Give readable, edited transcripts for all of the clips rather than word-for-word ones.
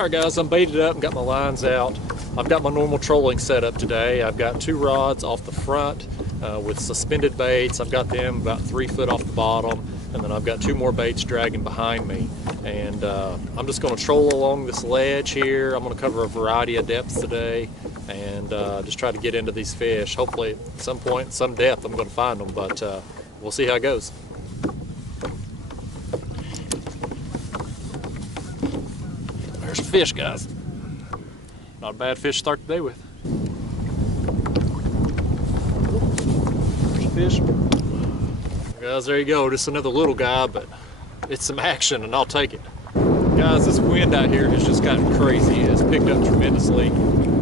Alright guys, I'm baited up and got my lines out. I've got my normal trolling setup today. I've got 2 rods off the front with suspended baits. I've got them about 3 foot off the bottom, and then I've got 2 more baits dragging behind me. And I'm just going to troll along this ledge here. I'm going to cover a variety of depths today and just try to get into these fish. Hopefully at some point, some depth, I'm going to find them, but we'll see how it goes. There's a fish, guys. Not a bad fish to start the day with. There's a fish. Guys, there you go. Just another little guy, but it's some action and I'll take it. Guys, this wind out here has just gotten crazy. It's picked up tremendously.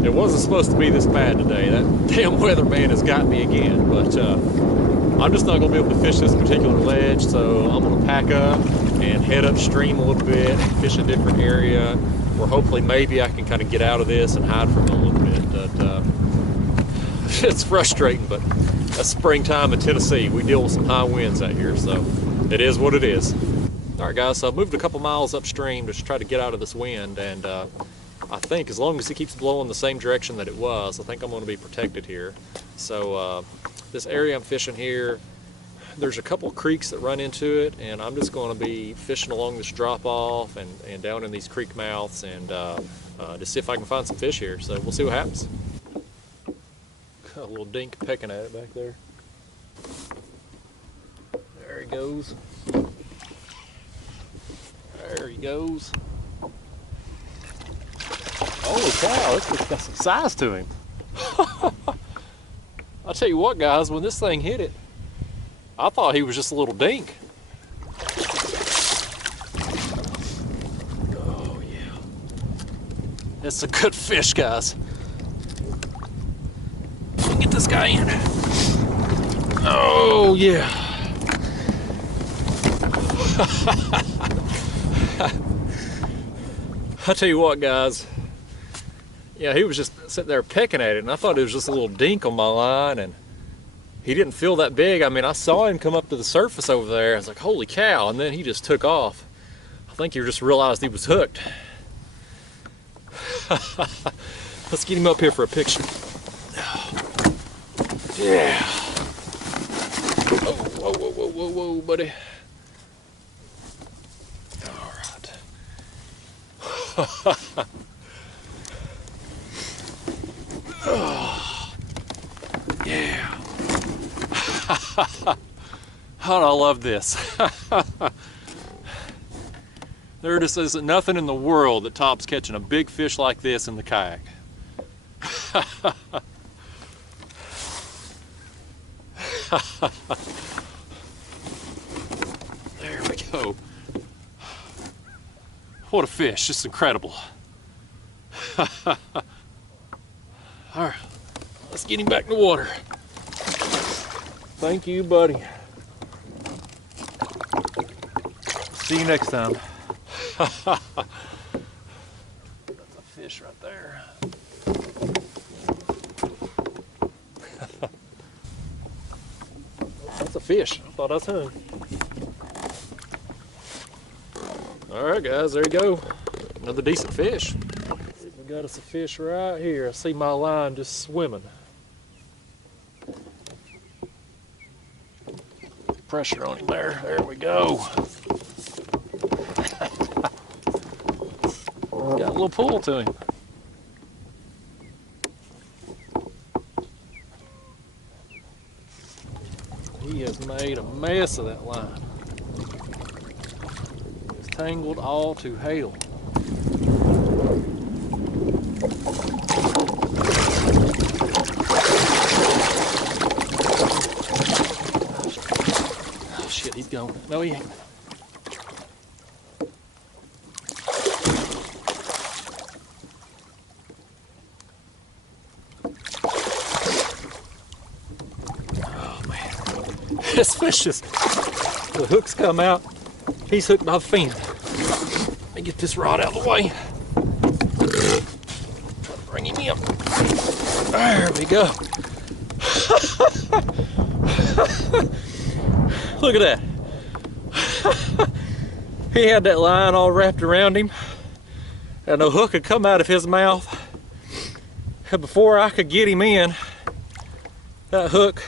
It wasn't supposed to be this bad today. That damn weatherman has got me again, but I'm just not going to be able to fish this particular ledge, so I'm going to pack up and head upstream a little bit and fish a different area where hopefully maybe I can kind of get out of this and hide from it a little bit. But it's frustrating, but that's springtime in Tennessee. We deal with some high winds out here, so it is what it is. All right, guys, so I've moved a couple miles upstream to try to get out of this wind, and I think as long as it keeps blowing the same direction that it was, I think I'm going to be protected here. So this area I'm fishing here, there's a couple creeks that run into it, and I'm just going to be fishing along this drop off and down in these creek mouths and just see if I can find some fish here. So we'll see what happens. Got a little dink pecking at it back there. There he goes. There he goes. Holy cow, this thing's got some size to him. I'll tell you what, guys, when this thing hit it, I thought he was just a little dink. Oh yeah. It's a good fish, guys. Get this guy in. Oh yeah. I'll tell you what, guys. Yeah, he was just sitting there pecking at it, and I thought it was just a little dink on my line, and he didn't feel that big. I mean, I saw him come up to the surface over there. I was like, holy cow, and then he just took off. I think he just realized he was hooked. Let's get him up here for a picture. Yeah. Oh, whoa, whoa, whoa, whoa, whoa, buddy. All right. Oh, yeah. Oh, I love this. There just isn't nothing in the world that tops catching a big fish like this in the kayak. There we go. What a fish, just incredible. All right, let's get him back in the water. Thank you, buddy. See you next time. That's a fish right there. That's a fish. I thought I was hung. All right, guys, there you go. Another decent fish. We got us a fish right here. I see my line just swimming. Pressure on him there. There we go. Got a little pull to him. He has made a mess of that line. It's tangled all to hell. Oh shit, he's gone. No, he ain't. This fish just, the hooks come out, he's hooked by the fin. Let me get this rod out of the way. Bring him in. There we go. Look at that. He had that line all wrapped around him, and the hook had come out of his mouth. And before I could get him in, that hook,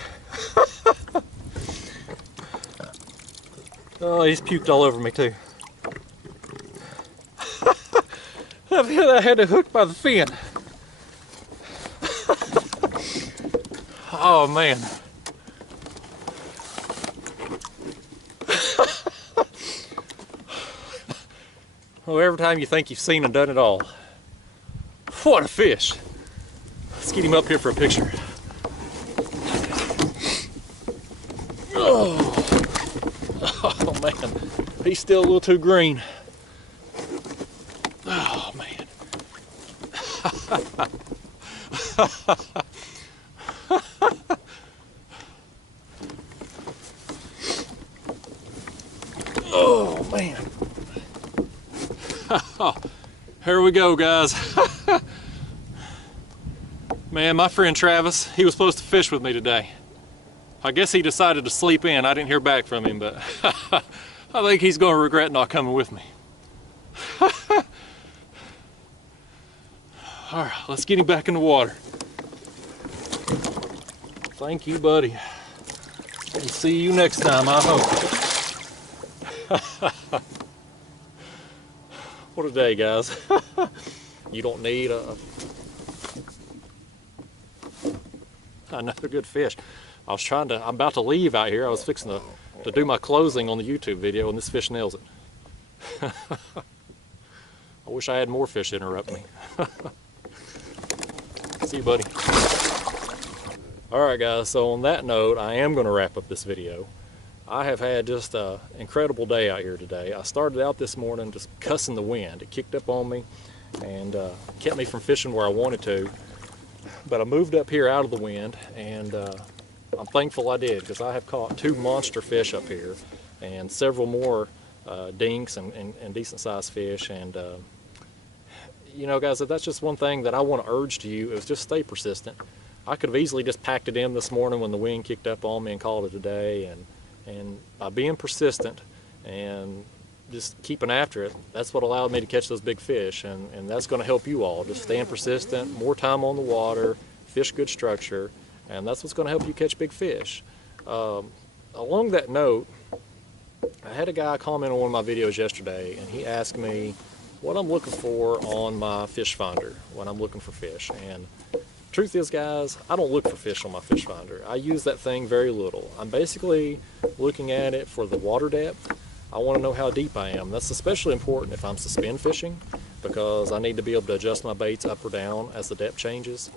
oh, he's puked all over me too. I had the hook by the fin. Oh man. Well, every time you think you've seen and done it all. What a fish. Let's get him up here for a picture. Oh man, he's still a little too green. Oh man. Oh man. Here we go, guys. Man, my friend Travis, he was supposed to fish with me today. I guess he decided to sleep in. I didn't hear back from him, but I think he's going to regret not coming with me. All right, let's get him back in the water. Thank you, buddy. We'll see you next time, I hope. What a day, guys. You don't need another good fish. I'm about to leave out here. I was fixing to do my closing on the YouTube video, and this fish nails it. I wish I had more fish interrupt me. See you, buddy. Alright guys, so on that note, I am going to wrap up this video. I have had just an incredible day out here today. I started out this morning just cussing the wind. It kicked up on me and kept me from fishing where I wanted to. But I moved up here out of the wind, and I'm thankful I did, because I have caught 2 monster fish up here and several more dinks and decent sized fish. And you know guys, that's just one thing that I want to urge to you, is just stay persistent. I could have easily just packed it in this morning when the wind kicked up on me and called it a day, and by being persistent and just keeping after it, that's what allowed me to catch those big fish. And that's going to help you all. Just staying persistent, more time on the water, fish good structure, and that's what's going to help you catch big fish. Along that note, I had a guy comment on one of my videos yesterday, and he asked me what I'm looking for on my fish finder when I'm looking for fish. And truth is, guys, I don't look for fish on my fish finder. I use that thing very little. I'm basically looking at it for the water depth. I want to know how deep I am. That's especially important if I'm suspend fishing, because I need to be able to adjust my baits up or down as the depth changes.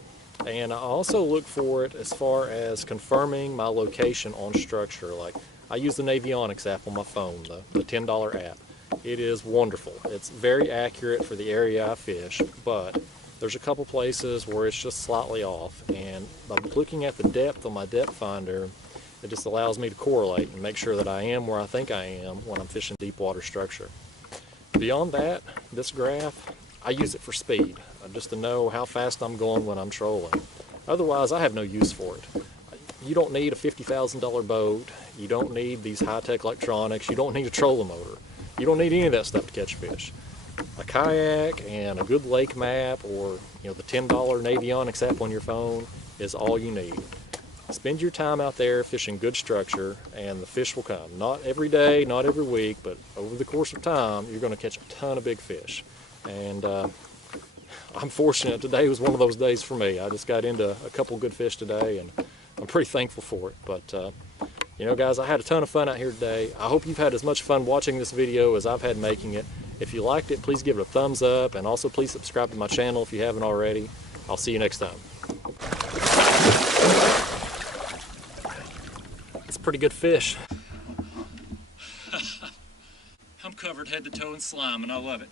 And I also look for it as far as confirming my location on structure. Like, I use the Navionics app on my phone, the $10 app. It is wonderful. It's very accurate for the area I fish, but there's a couple places where it's just slightly off. And by looking at the depth on my depth finder, it just allows me to correlate and make sure that I am where I think I am when I'm fishing deep water structure. Beyond that, this graph, I use it for speed, just to know how fast I'm going when I'm trolling. Otherwise, I have no use for it. You don't need a $50,000 boat. You don't need these high-tech electronics. You don't need a trolling motor. You don't need any of that stuff to catch fish. A kayak and a good lake map, or the $10 Navionics app on your phone is all you need. Spend your time out there fishing good structure, and the fish will come. Not every day, not every week, but over the course of time, you're going to catch a ton of big fish. And I'm fortunate. Today was one of those days for me. I just got into a couple good fish today, and I'm pretty thankful for it. But guys, I had a ton of fun out here today. I hope you've had as much fun watching this video as I've had making it. If you liked it, please give it a thumbs up, and also please subscribe to my channel if you haven't already. I'll see you next time. It's a pretty good fish. I'm covered head to toe in slime, and I love it.